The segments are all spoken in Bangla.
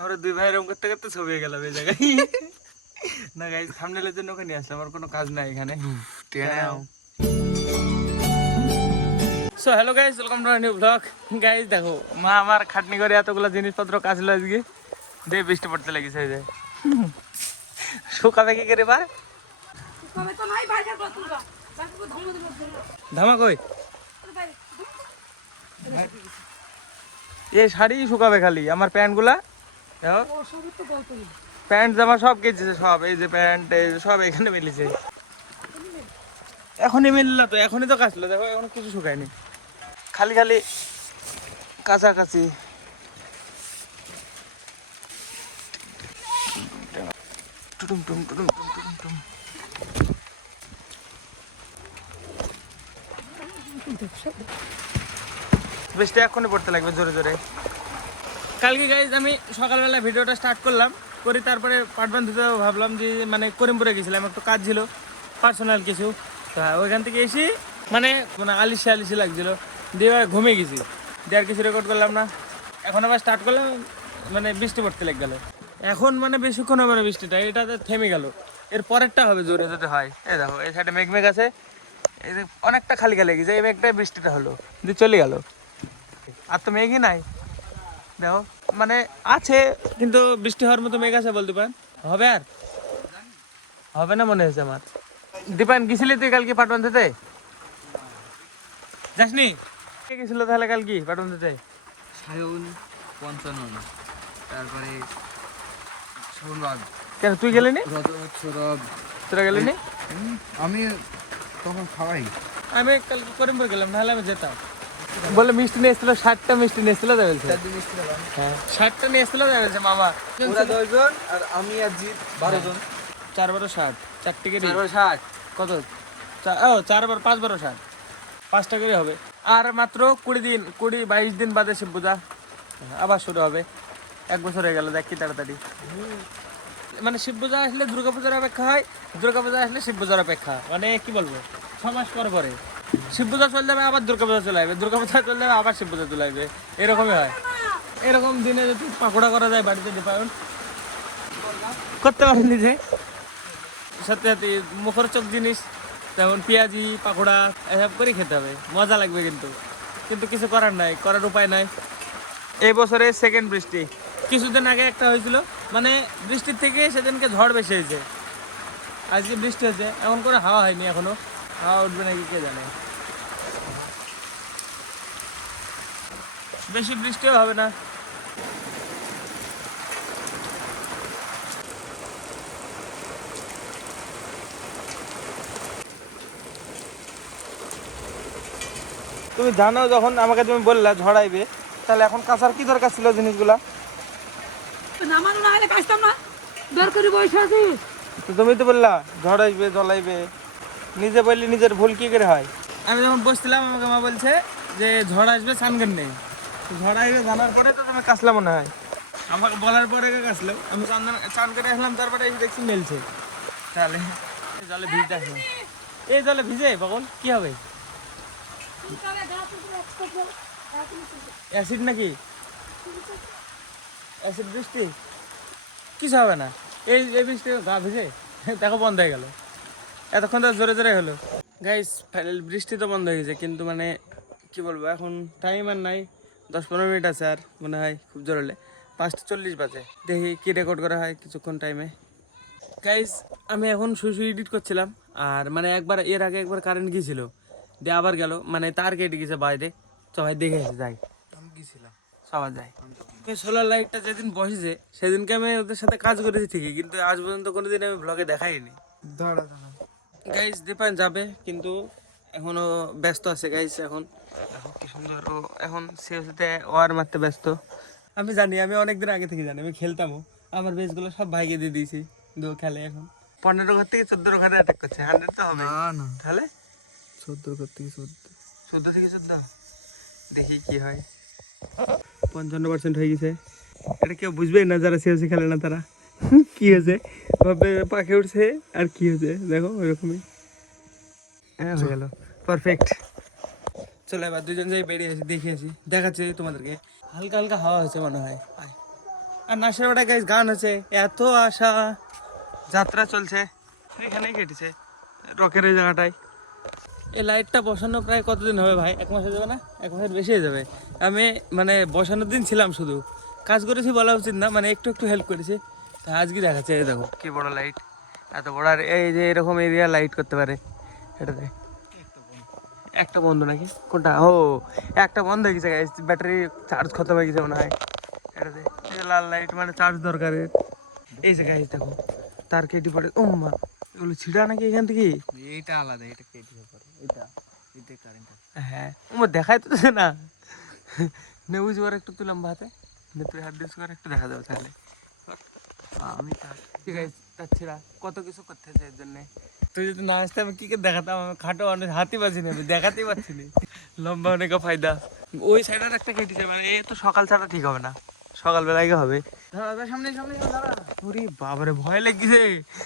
আমরা দুই ভাই এরকম করতে করতে ছবি হয়ে গেলাম এই জায়গায়। না গাইস, থাম্বনেলের জন্য ওখানে আসলাম, আমার কোনো কাজ নাই এখানে। So hello guys, welcome to new blog. Guys দেখো, মা আমার খাটনি করে এতগুলো জিনিসপত্র কাজলো আজকে, দিয়ে বৃষ্টি পড়তে লেগেছে এই যে। শুকাবে কি করে বা? ধামা কই? এই শাড়ি শুকাবে খালি, আমার প্যান্ট গুলা দেখো, প্যান্ট জামা সব কেচেছে সব, এই যে প্যান্ট এই যে সব এখানে মিলেছে। এখনই মিললো তো, এখনই তো কাচলো, দেখো এখন কিছু শুকায়নি, খালি খালি কাছাকাছি। টুটুম টুম টুটুম টুম টুটুম টুম। বৃষ্টি এখনই পড়তে লাগবে জোরে জোরে। কালকে গাইজ আমি সকালবেলা ভিডিওটা স্টার্ট করলাম, করি তারপরে পাটবান ধুতে ভাবলাম যে মানে করিমপুরে গেছিলাম, একটু কাজ ছিল পার্সোনাল কিছু, তা ওইখান থেকে এসে মানে আলিশি আলিশি লাগছিল, দিয়ে ঘুমিয়ে গেছি, দিয়ে আর কিছু রেকর্ড করলাম না। এখন আবার স্টার্ট করলাম, মানে বৃষ্টি পড়তে লেগে গেল। এখন মানে বেশিক্ষণ হবে না বৃষ্টিটা, এটা থেমে গেল, এর পরেরটা হবে জোরে যদি হয়। এই দেখো এই সাইডে মেঘ আছে, এই যে অনেকটা খালি খালি গেছে, এই মেঘটাই বৃষ্টিটা হলো, দিয়ে চলে গেল, আর তো মেঘই নাই। দেখো মানে আছে, কিন্তু বৃষ্টি হওয়ার মতো মেঘ আছে বলতে পারেন, হবে আর হবে না মনে হয়েছে আমার। দীপায়ন গেছিলি তুই কালকে পাটন দিতে? যাসনি? কে গেছিল তাহলে কালকে পাটন দিতে? সায়ন, পঞ্চানন, তারপরে সৌরভ। কেন তুই গেলিনি? সৌরভ, তোরা গেলিনি? আমি তখন খাওয়াই। আমি কালকে করিমপুর গেলাম, নাহলে আমি যেতাম। বলে মিষ্টি নিয়ে এসেছিল, 60টা মিষ্টি নিয়ে এসেছিল, হ্যাঁ 60টা নিয়ে এসেছিল মামা। ওরা 10 জন আর আমি আর জিৎ 12 জন। 4 12 60, 4 টিকে 60 কত? ও 4 বার 5 12 60, 5টা করে হবে। আর মাত্র 20 দিন, 20 22 দিন বাদে শিব পূজা আবার শুরু হবে। 1 বছর হয়ে গেল, দেখ কি তাড়াতাড়ি। মানে শিব পূজা আসলে দুর্গা পূজার অপেক্ষা হয়, দুর্গা পূজা আসলে শিব পূজার অপেক্ষা, মানে কি বলবো, 6 মাস পর পরে শিব পূজা চলে যাবে, আবার দুর্গা পূজা চলে আসবে, দুর্গা পূজা চলে যাবে, আবার শিব পূজা চলে আসবে, এরকমই হয়। এরকম দিনে যদি পাকোড়া করা যায় বাড়িতে, দীপায়ন করতে পারেন নিজে, সত্যি সত্যি মুখরোচক জিনিস, যেমন পেঁয়াজি পাকোড়া এসব করে খেতে হবে, মজা লাগবে, কিন্তু কিন্তু কিছু করার নাই, করার উপায় নাই। এই বছরে সেকেন্ড বৃষ্টি, কিছুদিন আগে একটা হয়েছিল, মানে বৃষ্টির থেকে সেদিনকে ঝড় বেশি হয়েছে, আজকে বৃষ্টি হয়েছে, এমন করে হাওয়া হয়নি, এখনো হাওয়া উঠবে নাকি কে জানে। বেশি বৃষ্টিও হবে না। তুমি জানো যখন আমাকে তুমি বললা ঝড়াইবে, তাহলে এখন কাঁচার কি দরকার ছিল জিনিসগুলা? তো তুমি তো বললা ঝড়াইবে জ্বলাইবে, নিজে বললি নিজের ভুল কি করে হয়? আমি যখন বসছিলাম আমাকে মা বলছে যে ঝড় আসবে সানগান নেই, ঝড় আসবে জানার পরে তো তুমি কাঁচলা মনে হয়, আমাকে বলার পরে কাঁচলো, আমি চান করে আসলাম, তারপরে এসে দেখছি মেলছে। তাহলে জলে ভিজতে আসলাম, এই জলে ভিজে পাগল কি হবে? অ্যাসিড নাকি? অ্যাসিড বৃষ্টি কিছু হবে না, এই এই বৃষ্টি গা ভিজে দেখো বন্ধ হয়ে গেল, এতক্ষণ তো জোরে জোরে হলো। গাইস ফাইনাল বৃষ্টি তো বন্ধ হয়ে গেছে, কিন্তু মানে কি বলবো, এখন টাইম আর নাই, 10 15 মিনিট আছে আর মনে হয়, খুব জোর হলে 5টা 40 বাজে, দেখি কি রেকর্ড করা হয় কিছুক্ষণ টাইমে। গাইস আমি এখন শুয়ে শুয়ে এডিট করছিলাম, আর মানে একবার এর আগে একবার কারেন্ট গিয়েছিল, দিয়ে আবার গেল, মানে তার কেটে গেছে বাইরে, সবাই দেখে এসে যাই, আমি গেছিলাম সবাই যায়। সোলার লাইটটা যেদিন বসেছে সেদিনকে আমি ওদের সাথে কাজ করেছি ঠিকই, কিন্তু আজ পর্যন্ত কোনোদিন আমি ব্লগে দেখাইনি। দাঁড়া দাঁড়া গাইস দীপায়ন যাবে, কিন্তু এখনো ব্যস্ত আছে গাইস, এখন দেখো কি সুন্দর, ও এখন সিএসিতে ওয়ার মারতে ব্যস্ত। আমি জানি, আমি অনেকদিন আগে থেকে জানি, আমি খেলতামও, আমার বেসগুলো সব ভাইকে দিয়ে দিয়েছি, কিন্তু ও খেলে এখন 15 ঘর থেকে 14 ঘরে অ্যাটাক করছে, 100 তো হবে না না, তাহলে 14 ঘর থেকে 14 থেকে 14, দেখি কি হয়। 55% হয়ে গেছে, এটা কেউ বুঝবেই না যারা সিএসি খেলে না তারা। কি হয়েছে ভাবে পাখে উঠছে, আর কি হয়েছে দেখো ওইরকমই হয়ে গেল, পারফেক্ট। চলো এবার দুজন যাই বেরিয়ে আসি, দেখে আসি, দেখাচ্ছি তোমাদেরকে। হালকা হালকা হাওয়া হয়েছে মনে হয়, আর নাসের বেটা গাইস গান আছে, এত আশা যাত্রা চলছে, এখানেই কেটেছে রকের এই জায়গাটায়। এই লাইটটা বসানো প্রায় কতদিন হবে ভাই? 1 মাস হয়ে যাবে না? 1 মাসের বেশি হয়ে যাবে। আমি মানে বসানোর দিন ছিলাম, শুধু কাজ করেছি বলা উচিত না, মানে একটু একটু হেল্প করেছি। তা আজকে দেখাচ্ছে, এই দেখো কি বড় লাইট, এত বড়। আর এই যে এরকম এরিয়া লাইট করতে পারে এটাতে। একটা বন্ধ নাকি? কোনটা? ও একটা বন্ধ হয়ে গেছে গাইস, ব্যাটারি চার্জ খতম হয়ে গেছে মনে হয় এটাতে। এই যে লাল লাইট মানে চার্জ দরকারের। এই যে গাইস দেখো তার কেটে পড়ে, ও মা, এগুলো ছিড়া নাকি এখান থেকে? এইটা আলাদা, এটা কেটে পারে, এটা এটা কারেন্ট। হ্যাঁ ও দেখাই তো না, নেবুজ করে একটু তুলাম হাতে, তুই হাত দিস করে একটু দেখা যাবে তাহলে। আমি ঠিক আছে, তার ছিড়া কত কিছু করতে চাই এর জন্যে। তুই যদি না আসতে আমি কি করে দেখাতাম? আমি খাটো অনেক হাতি পাচ্ছি না, আমি দেখাতেই পারছি না। লম্বা অনেক ফায়দা। ওই সাইডের একটা কেটেছে, মানে এ তো সকাল ছাড়া ঠিক হবে না, সকালবেলায় হবে। দাদা সামনে সামনে দাঁড়া, ওরে বাবারে ভয় লেগেছে।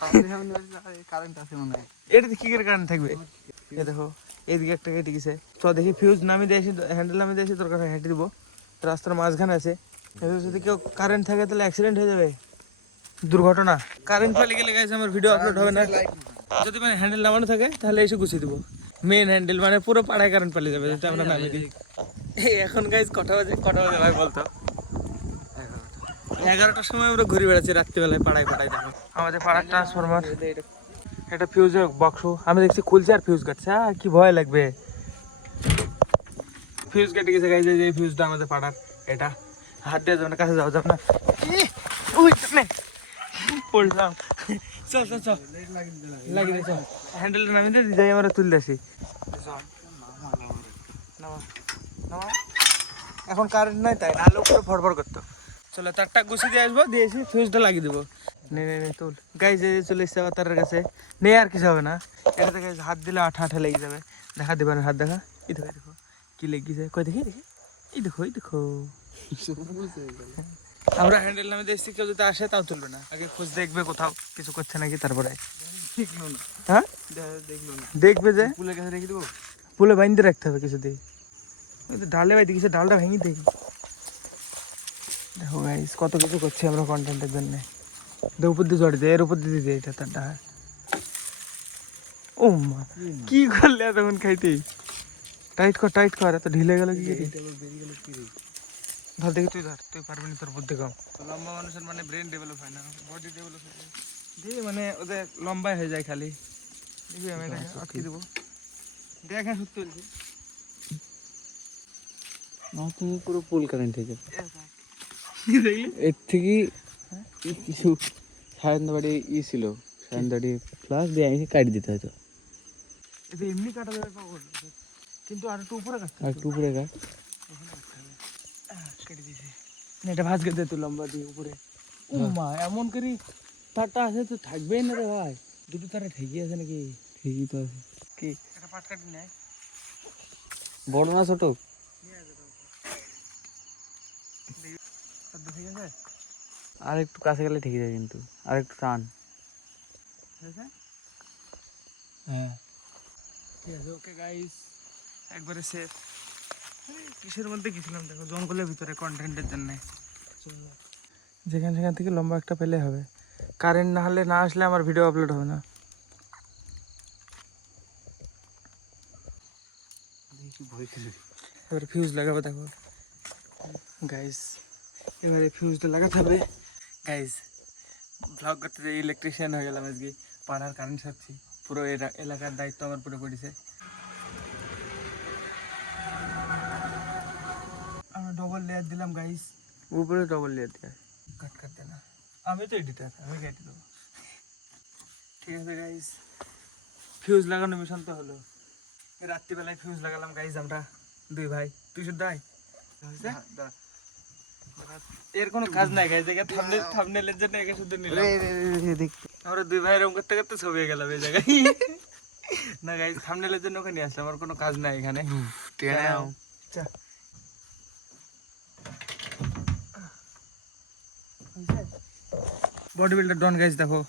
সামনে সামনে কারেন্ট আছে মনে হয়। এটাতে কি করে কারেন্ট থাকবে? এ দেখো এদিকে একটা কেটে গেছে। চ দেখি ফিউজ নামিয়ে দিয়েছি, হ্যান্ডেল নামিয়ে দিয়েছি, দরকার হেঁটে দিব। রাস্তার মাঝখানে আছে, এবার যদি কেউ কারেন্ট থাকে তাহলে অ্যাক্সিডেন্ট হয়ে যাবে, দুর্ঘটনা। কারেন্ট ফেলে গেলে গাইস আমার ভিডিও আপলোড হবে না। যদি মানে হ্যান্ডেল নামানো থাকে তাহলে এসে গুছিয়ে দিব। মেন হ্যান্ডেল মানে পুরো পাড়ায় কারেন্ট পেলে যাবে যদি আমরা নামিয়ে দিই। এখন গাইস কটা বাজে ভাই বলতো? 11টার সময় আমরা ঘুরে বেড়াচ্ছি রাত্রিবেলায় পাড়ায় পাড়ায়। দেখো আমাদের পাড়ার ট্রান্সফরমার, এটা ফিউজের বাক্স আমি দেখছি খুলছে আর ফিউজ কাটছে। কি ভয় লাগবে, ফিউজ কেটে গেছে গাইস। এই যে ফিউজটা আমাদের পাড়ার, এটা হাত দিয়ে যাবে না, কাছে যাও যাবে না। ওই সামনে পড়লাম। চল চল চল লাগিয়ে দে, চল হ্যান্ডেলটা নামিয়ে দে, যাই আমরা তুলতে আসি। এখন কারেন্ট নাই তাই নাহলে উপরে ফড়ফড় করতো। চলো তারটা গুছিয়ে দিয়ে আসবো, দিয়েছি ফিউজটা লাগিয়ে দেবো। নে নে নে তুল গাইজ, চলে এসছে আবার তারের কাছে। নেই আর কিছু হবে না, এটাতে গাইজ হাত দিলে আঠা আঠা লেগে যাবে। দেখা দেবে না, হাত দেখা, এই দেখো দেখো কি লেগেছে, কই দেখি দেখি, এই দেখো এই দেখো। আমরা হ্যান্ডেল নামে দেখছি, কেউ যদি আসে তাও তুলবে না, আগে খোঁজ দেখবে কোথাও কিছু করছে নাকি, তারপরে দেখলো না, হ্যাঁ দেখলো না, দেখবে যে পুলের কাছে রেখে দেবো। পুলে বাইন্ধে রাখতে হবে কিছু দিয়ে। ওই তো ডালে বাইতে কিছু, ডালটা ভেঙে দেখি। দেখো গাইস কত কিছু করছি আমরা কন্টেন্টের জন্য। উপর দিয়ে জড়িয়ে দেয়, এর উপর দিয়ে দিতে এটা তারটা। ও মা কি করলে এতক্ষণ খাইতে? টাইট কর, এত ঢিলে গেল কি করে? ধর দেখি, তুই ধর, তুই পারবি না, তোর বুদ্ধি কম। লম্বা মানুষের মানে ব্রেন ডেভেলপ হয় না, বডি ডেভেলপ হয় দিয়ে, মানে ওদের লম্বাই হয়ে যায় খালি। দেখবি আমি এটাকে আটকে দেবো, দেখ হ্যাঁ সত্যি বলছি। না তুমি পুরো পুল কারেন্ট হয়ে যাবে। দেখলি এর থেকে কিছু সায়নবাড়ি ছিল, সায়নবাড়ি প্লাস দিয়ে আমি কাটি দিতে হয়তো। এটা এমনি কাটা যাবে পাগল, কিন্তু আর একটু উপরে কাটতে আর একটু উপরে কাট। কেটে দিয়েছি না, এটা ভাঁজ কেটে তুই লম্বা দিয়ে উপরে। ও মা এমন করি তারটা আছে তো থাকবেই না রে ভাই, দুটো তারা ঠেকি আছে নাকি? ঠিকই তো আছে। কি এটা পাট কাটি নেয় বড় না ছোট? ঠিক আছে, আর একটু কাছে গেলে ঠিক যায়, কিন্তু আর একটু টান। হ্যাঁ ঠিক আছে, ওকে গাইস একবারে সেফ। কিসের মধ্যে গেছিলাম দেখো, জঙ্গলের ভিতরে কন্টেন্টের জন্য। যেখান সেখান থেকে লম্বা একটা পেলে হবে, কারেন্ট না হলে না আসলে আমার ভিডিও আপলোড হবে না। এবারে ফিউজ লাগাবো দেখো গাইস, এবারে ফিউজটা লাগাতে হবে গাইস। ব্লগ করতে যে ইলেকট্রিশিয়ান হয়ে গেলাম আজকে, পাড়ার কারেন্ট সারছি, পুরো এলাকার দায়িত্ব আমার পুরো পড়েছে। আমরা ডবল লেয়ার দিলাম গাইস, উপরে ডবল লেয়ার দেওয়া। কাটতে না, আমি তো এডিটার, আমি কেটে দেবো। ঠিক আছে গাইস, ফিউজ লাগানো মিশন তো হলো। রাত্রিবেলায় ফিউজ লাগালাম গাইস আমরা দুই ভাই, তুই শুধু ভাই। এর কোনো কাজ নাই গাইস, জায়গা থাম্বনেলের জন্য একে শুধু নিলাম। আমরা দুই ভাই এরকম করতে করতে ছবি হয়ে গেলাম এই জায়গায়। না গাইস থাম্বনেলের জন্য ওকে নিয়ে আসলাম, আমার কোনো কাজ নাই এখানে। বডি বিল্ডার ডন গাইস দেখো,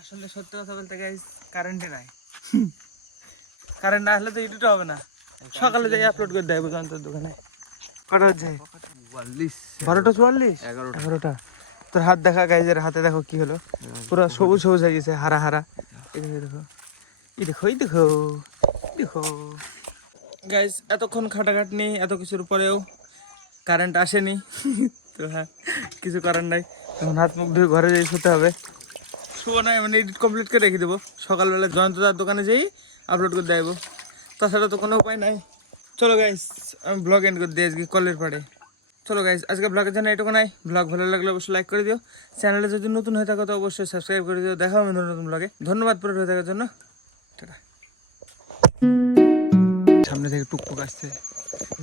আসলে সত্যি কথা বলতে গাইস কারেন্টই নাই। কারেন্ট না আসলে তো এডিট হবে না। সকালে যাই আপলোড করে দেয় বুঝলাম তোর দোকানে। কটা হচ্ছে? 12:44 11টা। তোর হাত দেখা গাইজের হাতে দেখো কি হলো, পুরো সবুজ সবুজ হয়ে গেছে, হারা হারা। এদিকে দেখো, এই দেখো, এই দেখো, দেখো গাইজ, এতক্ষণ খাটাখাটনি এত কিছুর পরেও কারেন্ট আসেনি। তো হ্যাঁ, কিছু করার নাই, এখন হাত মুখ ধুয়ে ঘরে যাই শুতে হবে। শুভ নয় মানে এডিট কমপ্লিট করে রেখে দেবো, সকালবেলা জয়ন্তদার দোকানে যেই আপলোড করে দেবো, তাছাড়া তো কোনো উপায় নাই। চলো গাইজ, আমি ব্লগ এন্ড করে দিই আজকে কলের পাড়ে। চলো গাইজ, আজকে ব্লগের জন্য এটুকু নাই। ব্লগ ভালো লাগলে অবশ্যই লাইক করে দিও, চ্যানেলে যদি নতুন হয়ে থাকো তো অবশ্যই সাবস্ক্রাইব করে দিও। দেখা হবে নতুন ব্লগে। ধন্যবাদ পুরো হয়ে থাকার জন্য। টাটা। সামনে থেকে টুকটুক আসছে,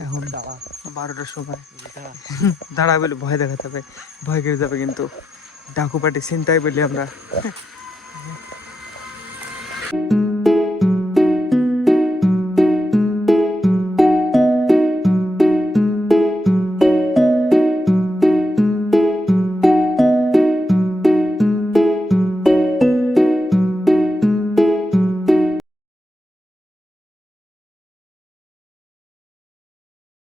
এখন 12টার সময়। দাঁড়া বলে ভয় দেখাতে হবে, ভয় কেটে যাবে কিন্তু। ডাকু পাটি চিন্তাই পেলি আমরা।